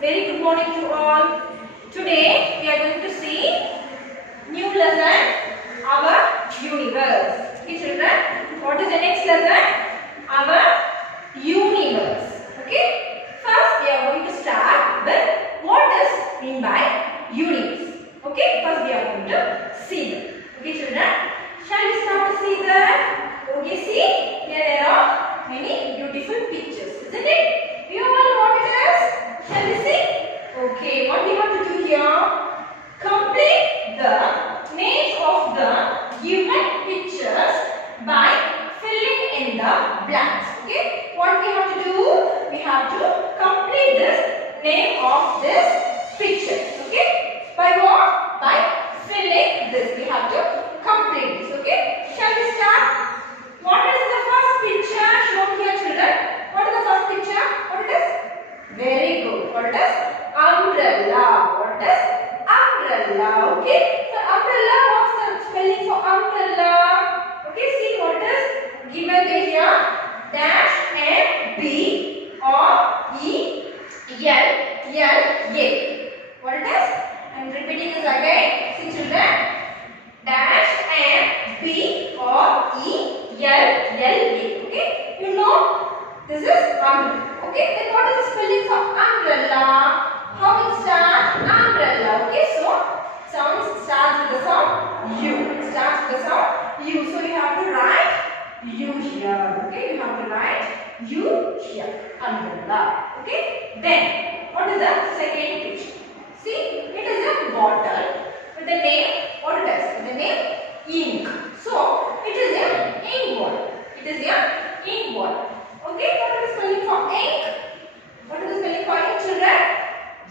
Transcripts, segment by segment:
Very good morning to all. Today we are going to see new lesson, our universe. Okay children, what is the next lesson? Our universe. Okay. First we are going to start with what does mean by universe. Okay. First we are going to see them. Okay children. Shall we start to see that? Okay. See here there are many beautiful pictures, isn't it? You all know what it is? Shall we see? Okay, what we have to do here? Complete the names of the given pictures by filling in the blanks. Okay, what we have to do? We have to complete this name of this picture. Okay, by what? By filling this. We have to complete this. Okay, shall we start? What is the first picture shown here, children? What is the first picture? What it is? Very good. What it is? Umbrella. What is umbrella? Okay. So umbrella, what's the spelling for umbrella? Okay. See what it is given here. Dash and B or E L L A. What it is? I am repeating this again. See children. Dash and B or E L L A. Okay. You know this is umbrella. Okay, then what is the spelling for umbrella? How it starts? Umbrella. Okay, so sound starts with the sound U. It starts with the sound U. So you have to write U here. Okay, you have to write U here. Umbrella. Okay, then what is the second picture? See, it is a bottle with the name. What it is? With the name ink. So it is a ink bottle. It is a ink bottle. Okay, what is the spelling for ink? What is the spelling for ink, children?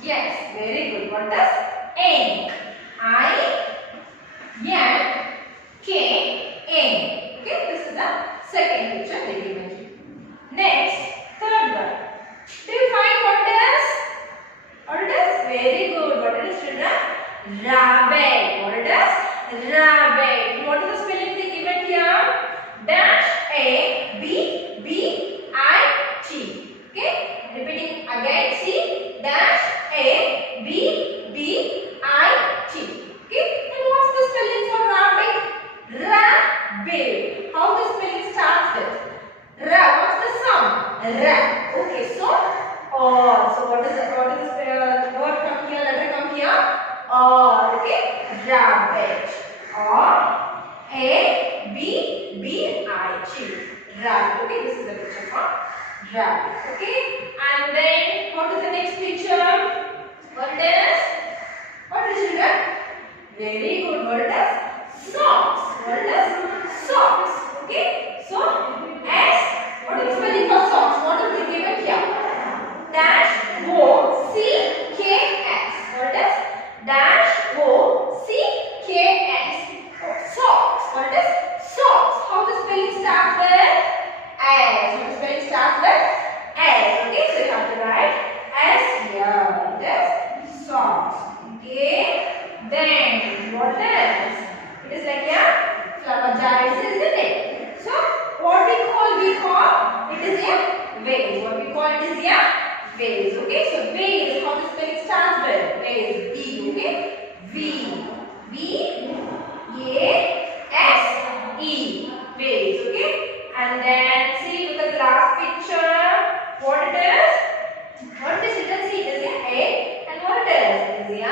Yes, very good. What is ink? I-N-K, ink. Okay, this is the second picture they given to you. Next, third one. Do you find what it is? What it is? Very good. What it is, children? Rabbit. What it is? Rabbit. What is the spelling they given here? Dash A B B I T. Okay, repeating again. See, dash A B B I T. Okay, and what's the spelling for rabbit? Rabbit. How the spelling starts with? Ra. What's the sound? Ra. Okay, so or. So what is the word come here? Letter come here. Or. Okay, rabbit. Or A B B I T. Rabbit. Okay, this is the picture for rabbit. Okay, and then what is the next picture? What it is? What is it? Very good. What it is? Socks. What it is? Socks. Okay, so S. What is the spelling for socks? What is it given here? Dash O C K S. What it is? Dash O C K S. Socks. What it is? Socks. How the spelling starts with? S. How the spelling starts with? S. Okay, so you have to write S here. It is socks. Okay. Then what else? It is like a flower jar, isn't it? So what we call it is a vase. What we call it is a vase. Okay, so vase. How the spelling starts with? Vase. V. Okay. V. V. A. S. E. Vase. Okay. And then see, look at the last picture. What it is? What it is? You can see it is a egg. And what it is? It is a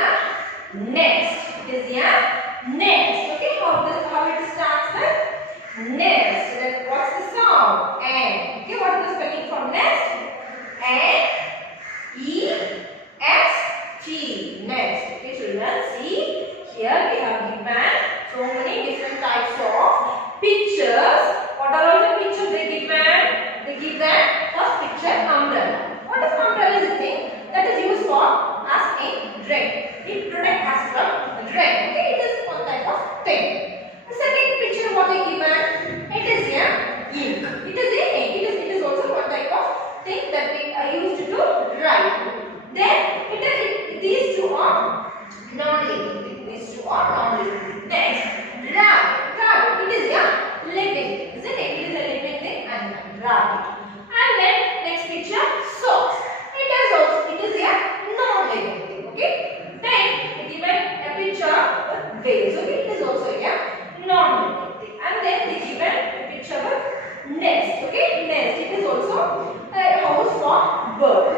nest. It is a nest. Okay. How it starts with? Nest. So then what's the sound? N. Okay. What is the spelling for nest? N. E. S. T. Nest.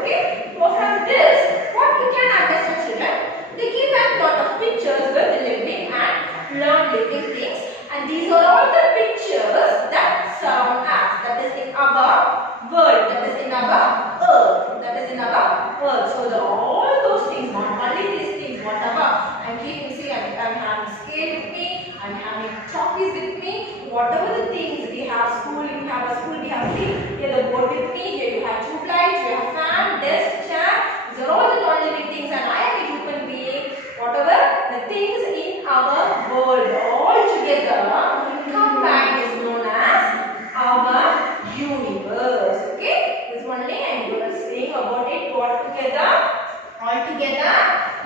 Okay. So from this, what we can understand, children? They give a lot of pictures with living and non-living things, and these are all the pictures that surround us. That is in our world. That is in our earth. That is in our earth. So all those things, not only these things, whatever I'm keeping, see, I'm having scale with me, I'm having chalkies with me, whatever the things we have, school, you have a school, we have tea, here the board with me, here you have tube lights, you have fan, desk, chair, these are all the non-living things, and I am a human being. Whatever the things in our world all together combined is known as our universe. Okay, this only I am saying about it all together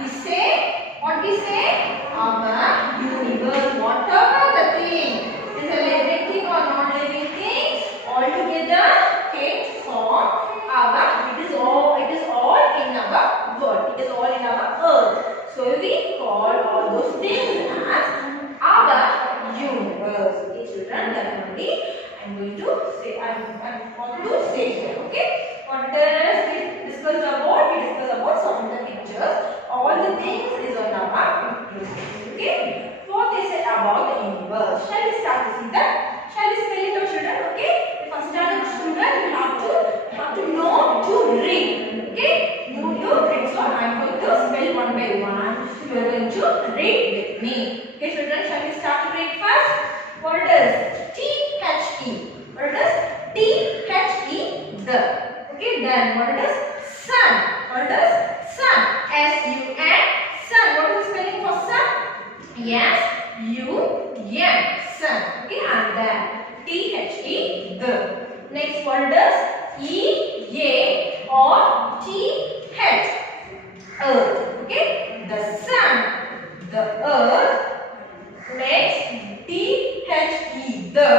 we say, what we say, our universe. Whatever the thing is a living thing or non-living thing, all together came from our, it is all in our world, it is all in our earth. So we call all those things as our universe. Okay, children, that only I'm going to say, I want to say here. Okay, what else we discussed about? We discussed about some of the pictures. All the things is on our universe. Okay, what they said about the universe. Shall we start to see that? Shall we spell it out, children? Okay, the first standard student, you have to know to read. Okay, you read. So I am going to spell one by one. You are going to read with me. Okay, children, shall we start to read first? What is T-H-E? What is T-H-E? The. Okay, then what is sun? What is sun? S-U-N. Sun. What is the spelling for sun? S-U-N. Sun. Okay, and then T-H-E. The. Next, what is E-A or T-H? Earth. Okay, the sun, the earth. Next, T-H-E, the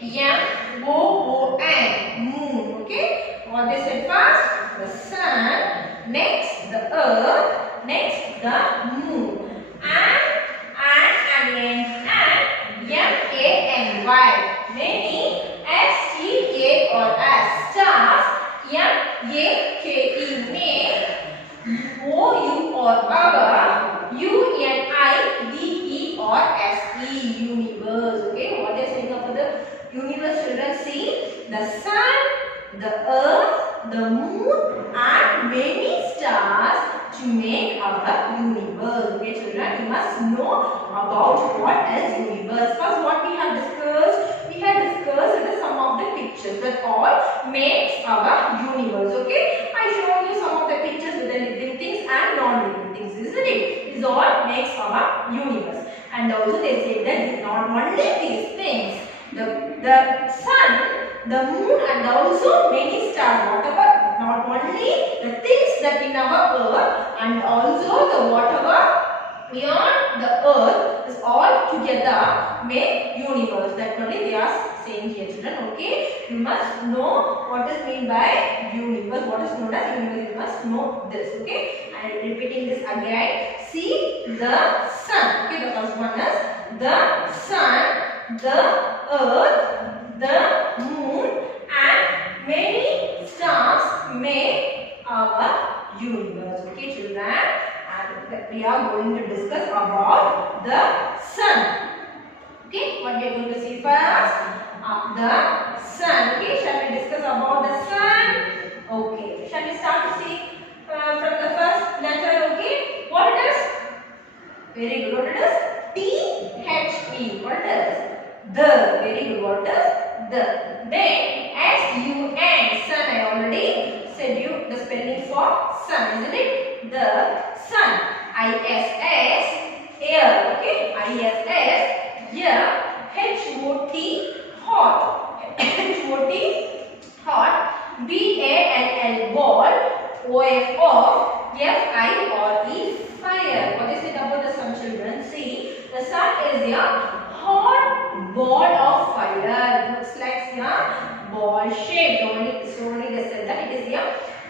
M-O-O-N, moon. Okay, what they said first? The sun, next the earth, next the moon. And M-A-N-Y. Many S-T-A or S. Stars, M-A-K-E, make. O-U or our, U-N-I-V-E or S-E, universe. Okay, what is saying about the universe, children? See, the sun, the earth, the moon and many stars to make our universe. Okay, children, you must know about what is universe. First, what we have discussed? We have discussed some of the pictures that all makes our universe. Okay, I show you some of the pictures with the living things and non-living things, isn't it? This all makes our universe. And also they say that not only these things, the sun, the moon and also many stars, whatever, not only the things that in our earth and also the whatever beyond the earth is all together make universe. That only they are saying here, children. Okay, you must know what is meant by universe, what is known as universe. You must know this. Okay, I am repeating this again. See, the sun. Okay, the first one is the sun, the earth, the moon and many stars make our universe. Okay, children, and we are going to discuss about the sun. Okay, what we are going to see first? The sun. Okay, shall we discuss about the sun? Okay, shall we start to see from the first letter? Okay, what it is? Very good. What it is? T-H-E. What it is? The. Very good. What is the? Then S-U-N. Sun. I already said you the spelling for sun, isn't it? The sun. I-S-S. Air. Okay. I-S-S. Air. H-O-T. Hot. H-O-T. Hot. B-A-L-L. Ball. O-F of F-I-R-E. Fire. What is it about the sun, children? See, the sun is a hot ball of fire. It looks like a ball shape. Only they said that it is a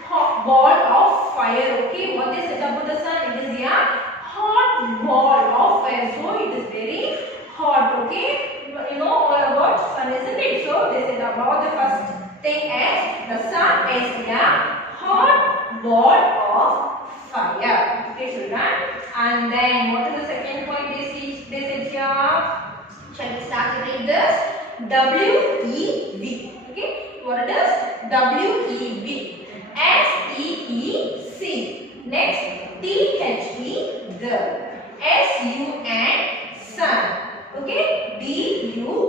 hot ball of fire. Okay, what they said about the sun? It is a hot ball of fire. So it is very hot. Okay, you know all about sun, isn't it? So they said about the first thing is the sun is a hot ball of fire. Okay, children. And then what is the second point they said here? Shall we start to read this? W-E-V. Okay, what it is? W-E-V. S-E-E-C. Next, T-H-E, the. S-U-N, sun. Okay, D-U-R-I-N-G,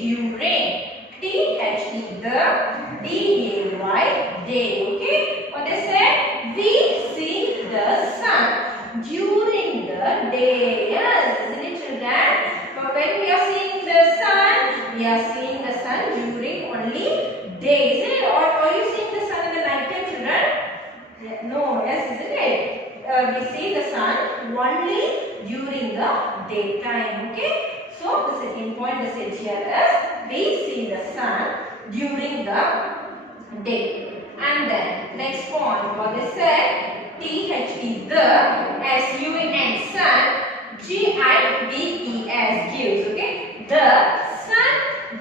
during. T-H-E, the. D-A-Y, day. Okay, what they said? We see the sun during the day. Yes, isn't it, children? But when we are seeing the sun, we are seeing the sun during only day, isn't it? Or are you seeing the sun in the night time, children? No, yes, isn't it? We see the sun only during the daytime. Okay, so the second point they said here is we see the sun during the day. And then next point, what they said? T-H-E, the. S-U-N, sun. G-I-V-E-S, gives. Okay, the sun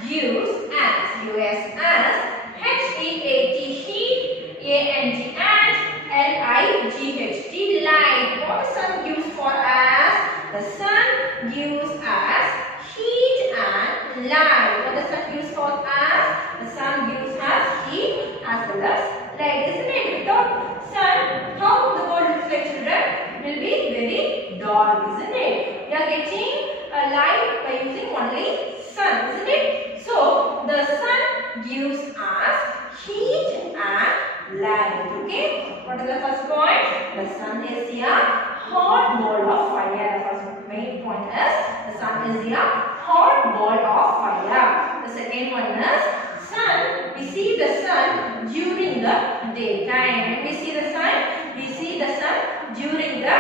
gives us. U-S, us. H-E-A-T, heat. A-N-G, ant. L-I-G-H-T, light. What the sun gives for us? The sun gives us heat and light. What the sun gives for us? The sun gives us heat as well as light. Isn't it? Without sun, how the world looks like, children? Will be very dark, isn't it? We are getting a light by using only sun, isn't it? So the sun gives us heat and light. Okay, what is the first point? The sun is a hot ball of fire. The first main point is the sun is a hot ball of fire. The second one is sun. We see the sun during the daytime. When we see the sun, we see the sun during the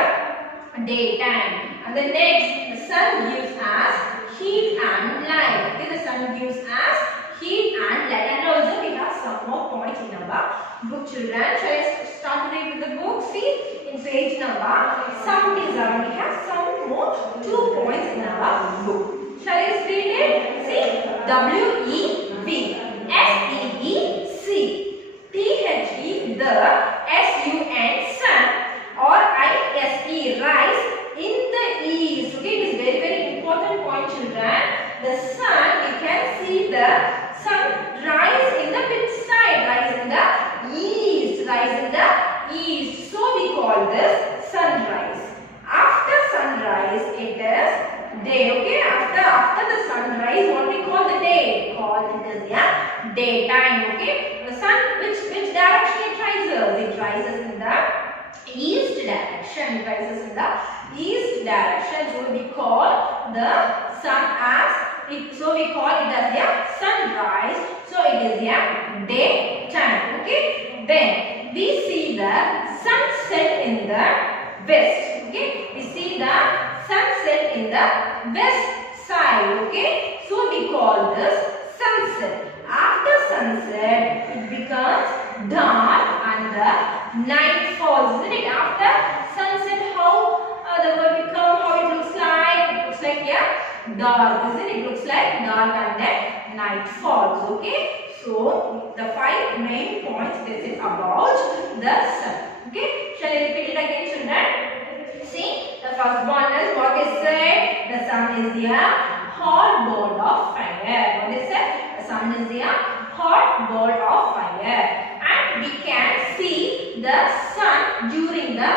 daytime. And the next, the sun gives us heat and light. Okay, the sun gives us heat and light. And also we have some more points in our book, children. Shall I start to read with the book? See, in page number 77, we have some more 2 points in our book. Shall I read it? See, W-E-V, S-E-E-C, T-H-E, the, S-U-N, sun, or I-S-E, rise, in the east. Okay, it is very, very important point, children. The sun, you can see the sun rise in the which side? Rise in the east. Rise in the east. So we call this sunrise. After sunrise, it is day. Okay, after the sunrise, what we call the day? Call it as daytime. Okay, the sun, which direction it rises? It rises in the east direction. It rises in the east direction. So we call the sun as so we call it as a sunrise. So it is a daytime. Okay. Then we see the sunset in the west. Okay. We see the sunset in the west side. Okay. So we call this sunset. After sunset, it becomes dark and the night falls. Isn't it? After sunset, how the world becomes, how it looks like? It looks like dark. Isn't it? It looks like dark and then night falls. Okay. So the 5 main points this is about the sun. Okay. Shall I repeat it again, children? See, the first one is what is said. The sun is a hot ball of fire. What is it? The sun is a hot ball of fire, and we can see the sun during the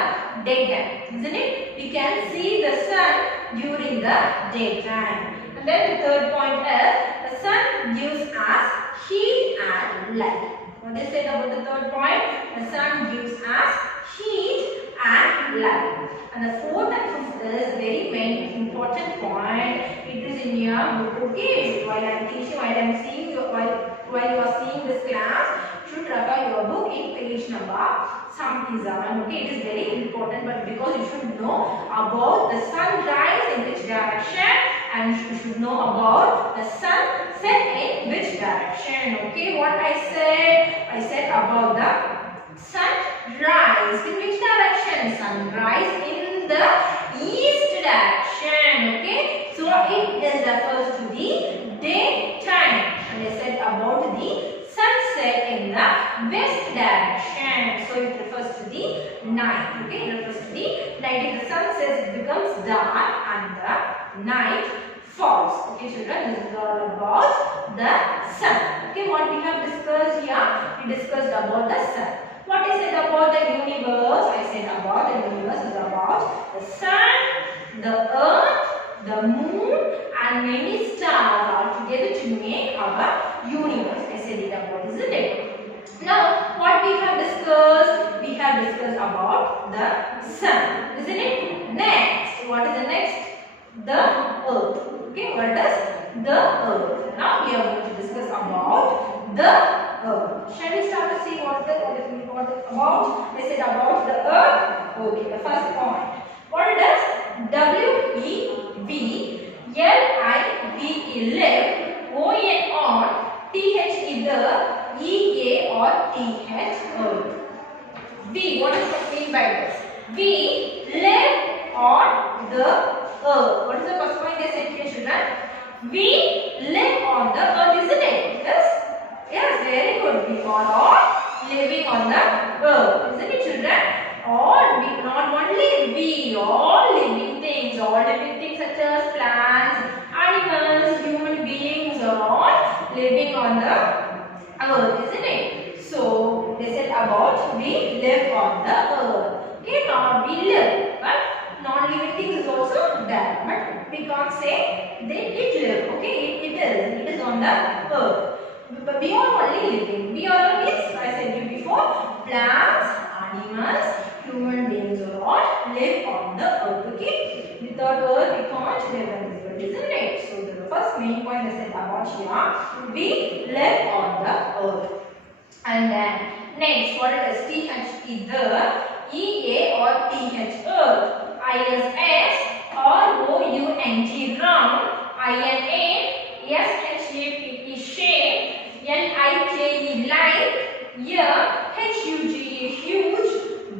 daytime, isn't it? We can see the sun during the daytime. And then the third point is the sun gives us heat and light. What is it about the third point? The sun gives us heat and light. And the fourth and fifth is very important point. It is in your book. Okay, while I am teaching, while I am seeing you, while you are seeing this class, you should refer your book in page number 77. Okay, it is very important, but because you should know about the sunrise in which direction, and you should know about the sunset in which direction. Okay, what I said about the sunrise. In which direction? Sunrise in the east direction. Okay, so it is refers to the daytime. And I said about the sunset in the west direction. So it refers to the night. Okay, it refers to the night. If the sun sets, it becomes dark and the night falls. Okay, children, this is all about the sun. Okay, what we have discussed here, we discussed about the sun. What is it about the universe? I said about the universe is about the sun, the earth, the moon and many stars are together to make our universe. I said it about, isn't it? Now, what we have discussed? We have discussed about the sun, isn't it? Next, what is the next? The earth. Okay, what is the earth? Now we are going to discuss about the earth. Shall we start to see what about? I said about the earth. Okay, the first point. What does WEVLIVE live, ON on, TH either EA or TH earth. We, what is the mean by this? We live on the earth. What is the first point they said here, children? We live on the earth, isn't it? Yes? Yes, very good. We are all living on the earth, isn't it, children? All, we, not only we, all living things such as plants, animals, human beings are all living on the earth, isn't it? So, they said about we live on the earth. Okay, not we live, but non-living things is also there. But we can't say it live. Okay, it is on the earth. But we are only living. We are means, I said you before, plants, animals, human beings are all live on the earth. Okay, without earth we can't live in this world, isn't it? So the first main point I said about here, we live on the earth. And then next, what is TH either EA or TH earth? ISS ROUNG round, INA SHAPE shape, LIKE line, here HUGE huge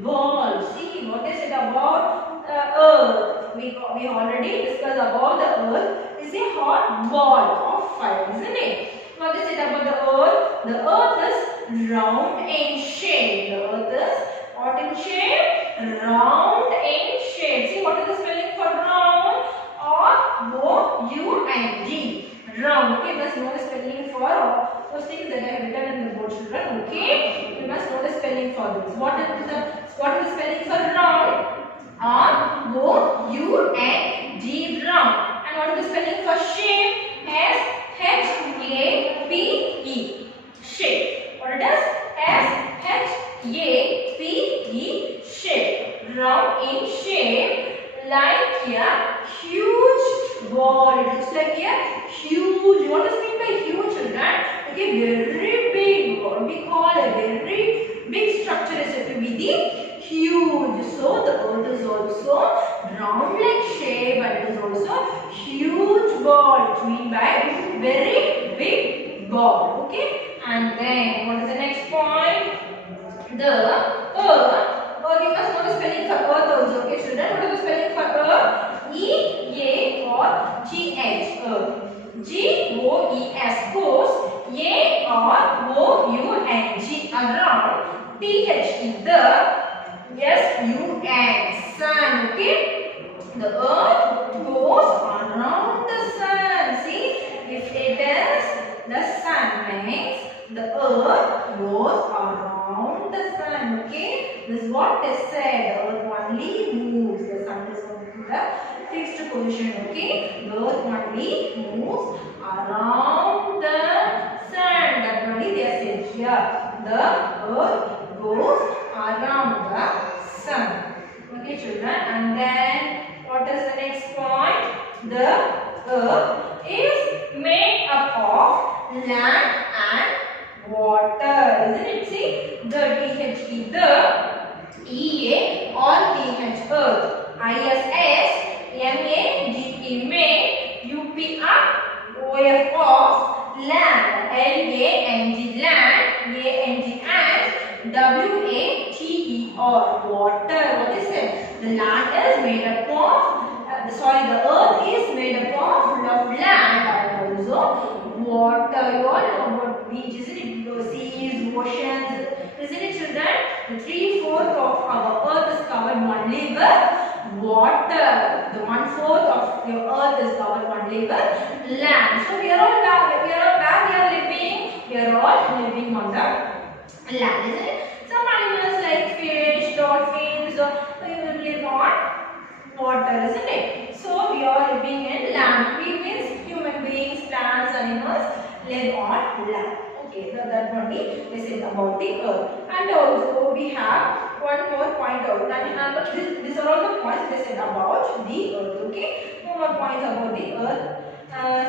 ball. See what is it about earth? We already discussed about the earth is a hot ball of fire, isn't it? What is it about the earth? The earth is round in shape. The earth is what in shape? Round in shape. See what is the spelling for round? ROUND. Round. Okay, you must know the spelling for all those things that I have written in the board, children. Okay, you must know the spelling for this. What is the spelling for round? ROUND. Round. And what is the spelling for shape? SHAPE. Shape. What it is? SHAPE. Shape. Round in shape, like a huge ball. It looks like a huge. What does mean by huge, children? Okay, very big. What we call a very big structure is said to be the huge. So the earth is also round like shape, but it is also huge ball. It means by very big ball. Okay, and then what is the next point? The earth. You must know the spelling for earth also. Okay, children. What is the spelling for earth? E A or G H. Earth. GOES goes. A R O U N G around. TH is the SUN. Sun. Okay. The earth goes around the sun. See, if it is the sun means the earth goes around the sun. Okay, this is what they said. The earth only moves. The sun is going to the fixed position. Okay, the earth only moves around the sun. That only they said here. The earth goes around the sun. Okay, children. And then what is the next point? The earth is made up of land and water, isn't it? See, the TH either EA or TH earth. ISS MAGE may, UP up, OF off, land, LANG land, ANG and, WATER water. What is it? The land is made up of, the earth is made up of land and also water. You all know about beach, isn't it? seas, oceans. Isn't it, children? The 3/4 of our earth is covered only with water. The 1/4 of your earth is covered only with land. So we are all where we are living. We are all living on the land, isn't it? Some animals like fish, dolphins, live on water, isn't it? So we are living in land. We means human beings, plants, animals live on land. Okay, so that only this is about the earth. And also we have one more point out. And these are all the points they said about the earth. Okay, no more points about the earth.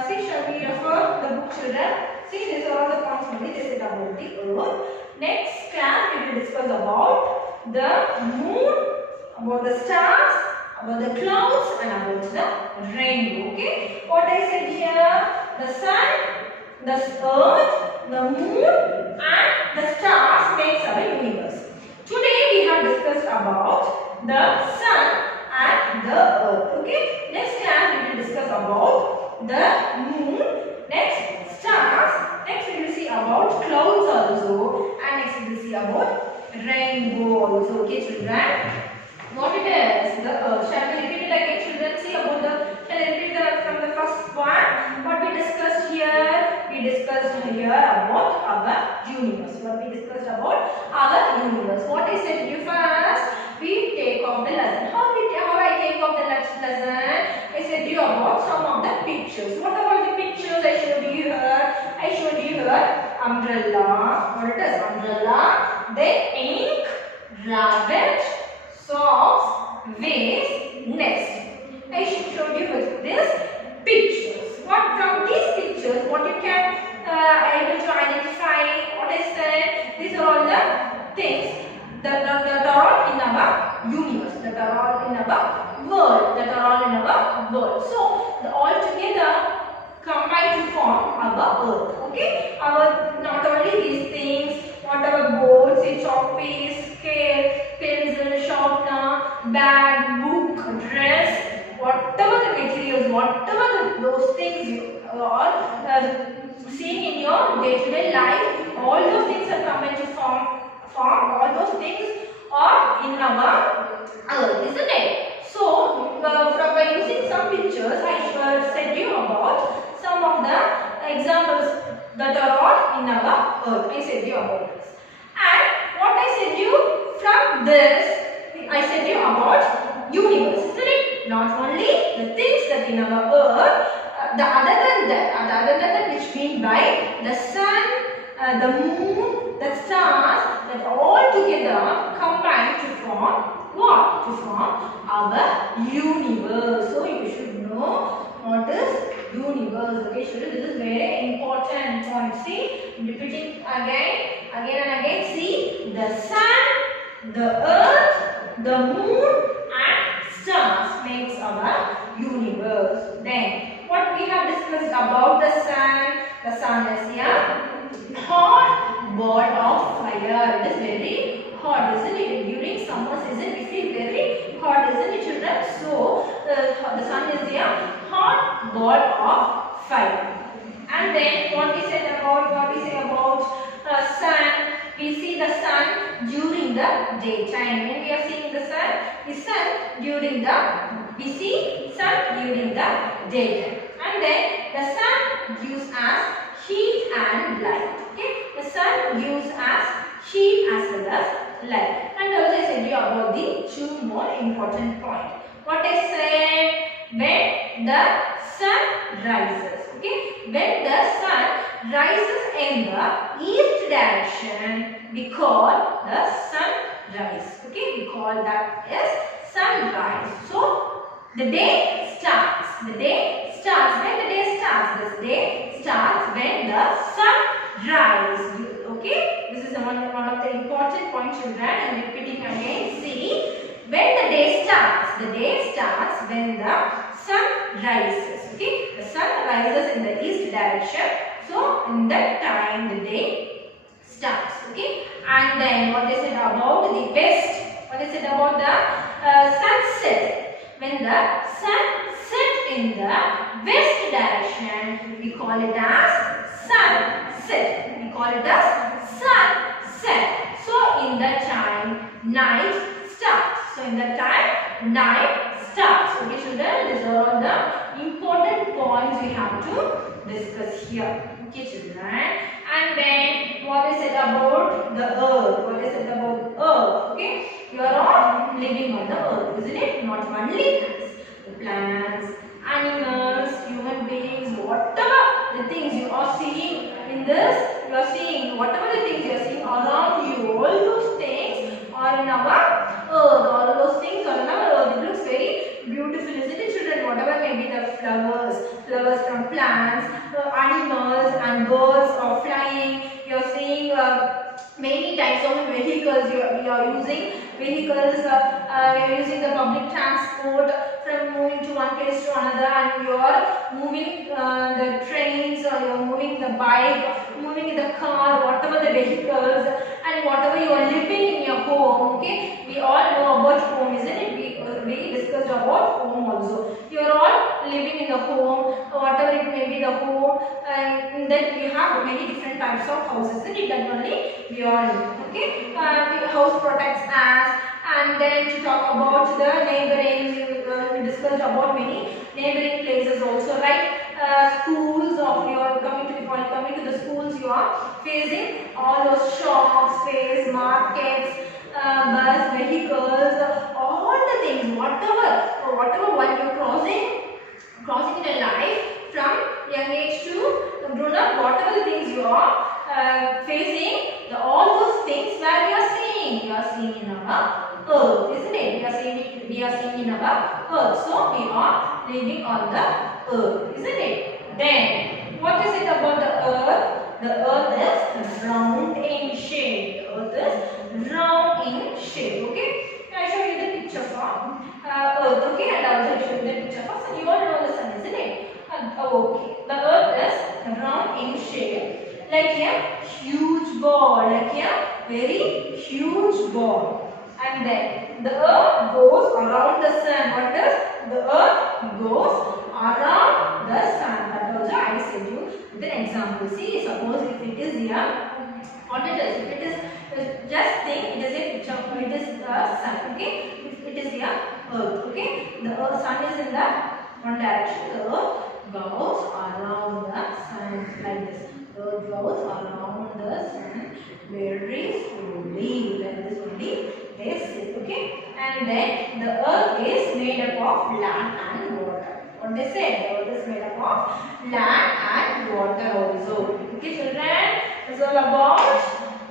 See, shall we refer the book, children? See, these are all the points only they said about the earth. Next class we will discuss about the moon, about the stars, about the clouds, and about the rainbow. Okay, what I said here: the sun, the earth, the moon, and the stars makes our universe. Today we have discussed about the sun and the earth. Okay, next class we will discuss about the moon, next stars, next we will see about clouds also, and next we will see about rainbow also. Okay, children, what it is, the earth. Shall we repeat it again, children? See about the, shall I repeat from the first one? What we discussed here? We discussed here about our universe. What we discussed about our universe. What I said to you first, we take off the lesson. How I take off the lesson? I said to you about some of the pictures. What about the pictures I showed you here? I showed you here umbrella. What it is? Umbrella. Then ink, rabbit, socks, vase, nest. I showed you with this pictures. What from these pictures, what you can able to identify, what I said, these are all the things that are all in our universe, that are all in our world, that are all in our world. So all together combine to form our earth. Okay, our not only these things, whatever boards, say chalk piece, scale, pencil, sharpener, bag, book, dress, whatever the materials, whatever those things you are seeing in your day-to-day life, all those things are coming to form. All those things are in our earth, isn't it? So, by using some pictures, I said you about some of the examples that are all in our earth. I said you about this. And what I said you from this, I said you about universe, isn't it? Not only the things that in our earth, the other than that, which mean by the sun, the moon, the stars, that all together combine to form what? To form our universe. So you should know what is universe. Okay, children, this is very important point. See, repeating again and again. See, the sun, the earth, the moon, and stars makes our universe. Then, what we have discussed about the sun is here. Hot ball of fire. It is very hot, isn't it? During summer season, we feel very hot, isn't it, children? So the sun is here, hot ball of fire. And then what we say about sun? We see the sun during the daytime. When we are seeing the sun, we see sun during the daytime. And then the sun gives us heat and light. Okay, the sun gives us heat as well as light. And also I said you about the two more important points. What I said, when the sun rises. Okay, when the sun rises in the east direction, we call the sunrise. Okay, we call that as sunrise. So the day starts. The day starts. When the day starts? This day starts when the sun rises. Okay, this is one of the important points, children. I am repeating again. See, when the day starts when the sun rises. Okay, the sun rises in the east direction. So in that time the day starts. Okay, and then what is it about the west? What is it about the sunset? When the sun sets in the west direction, we call it as sunset. We call it as sun set. So in the time night starts. So in the time night starts. Okay children, these are all the important points we have to discuss here. Okay children. And then what is it about the earth? What is it about earth? Okay. You are all living on the earth, isn't it? Not only us. The plants, animals, human beings, whatever the things you are seeing in this, you are seeing whatever the things you are seeing around you, all those things are in our earth. All those things are in our earth. It looks very beautiful, isn't it children? Whatever may be the flowers from plants, animals and birds are flying. You are seeing many types of vehicles. We are using vehicles. We are using the public transport from moving to one place to another, and you are moving the trains, or you are moving the bike, moving in the car, whatever the vehicles, and whatever you are living in your home. Okay, we all know about home, isn't it? We discussed about home also. You are all living in the home, whatever it may be the home, and then we have many different types of houses, isn't it? That only we all know. Okay, the house protects us. And then to talk about the neighboring, we discussed about many neighboring places also, right? Schools of your coming to the schools, you are facing all those shops, face markets, bus, vehicles, all the things, whatever while you're crossing in a life from young age to grown up, whatever the things you are facing, all those things where you are seeing in our earth, isn't it? We are seeing in our earth. So we are living on the earth, isn't it? Then what is it about the earth? The earth is round in shape. The earth is round in shape. Okay. I show you the picture for earth. Okay, and I also show you the picture for sun. You all know the sun, isn't it? Okay. The earth is round in shape, like a huge ball, like a very huge ball. And then the earth goes around the sun. What does? The earth goes around the sun. That also I said you with an example. See, suppose if it is here, what it is? If it is, just think it is a picture. It is the sun. Okay. If it is here, earth. Okay. The sun is in the one direction. The earth goes around the sun like this. The earth goes around the sun very slowly. Like this only. Okay, and then the earth is made up of land and water. What they said, the earth is made up of land and water also. Okay children, it's all about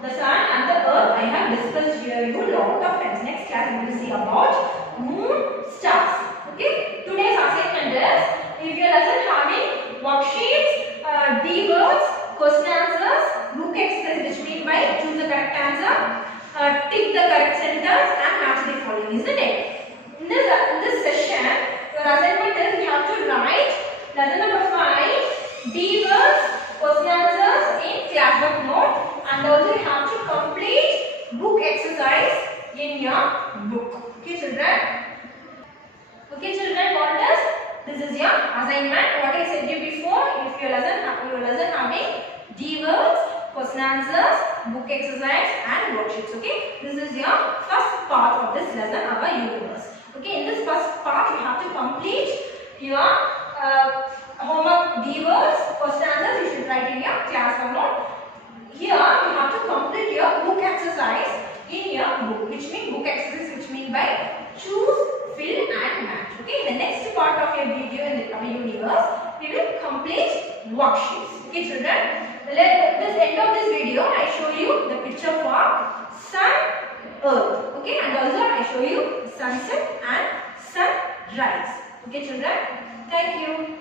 the sun and the earth. I have discussed here you a lot of times. Next class we will see about moon, stars. Okay, today's assignment is, if your lesson having worksheets, D words, question answers, book exercise, which mean by choose the correct answer, tick the correct sentence and match the following, isn't it? In this session, your assignment is you have to write lesson number 5, D words, question answers in classwork note, and also you have to complete book exercise in your book. Okay children? Okay children, what it is? This is your assignment. What I said you before, if your lesson having D words, question answers, book exercise and worksheets. Okay, this is your first part of this lesson, our universe. Okay, in this first part you have to complete your homework, D words, question answers. You should write in your class note. Here you have to complete your book exercise in your book, which means book exercise, which means by choose, fill and match. Okay, the next part of your video in our universe, we will complete worksheets. Okay children, let this end of this video I show you the picture for sun, earth. Okay, and also I show you sunset and sunrise. Okay children, thank you.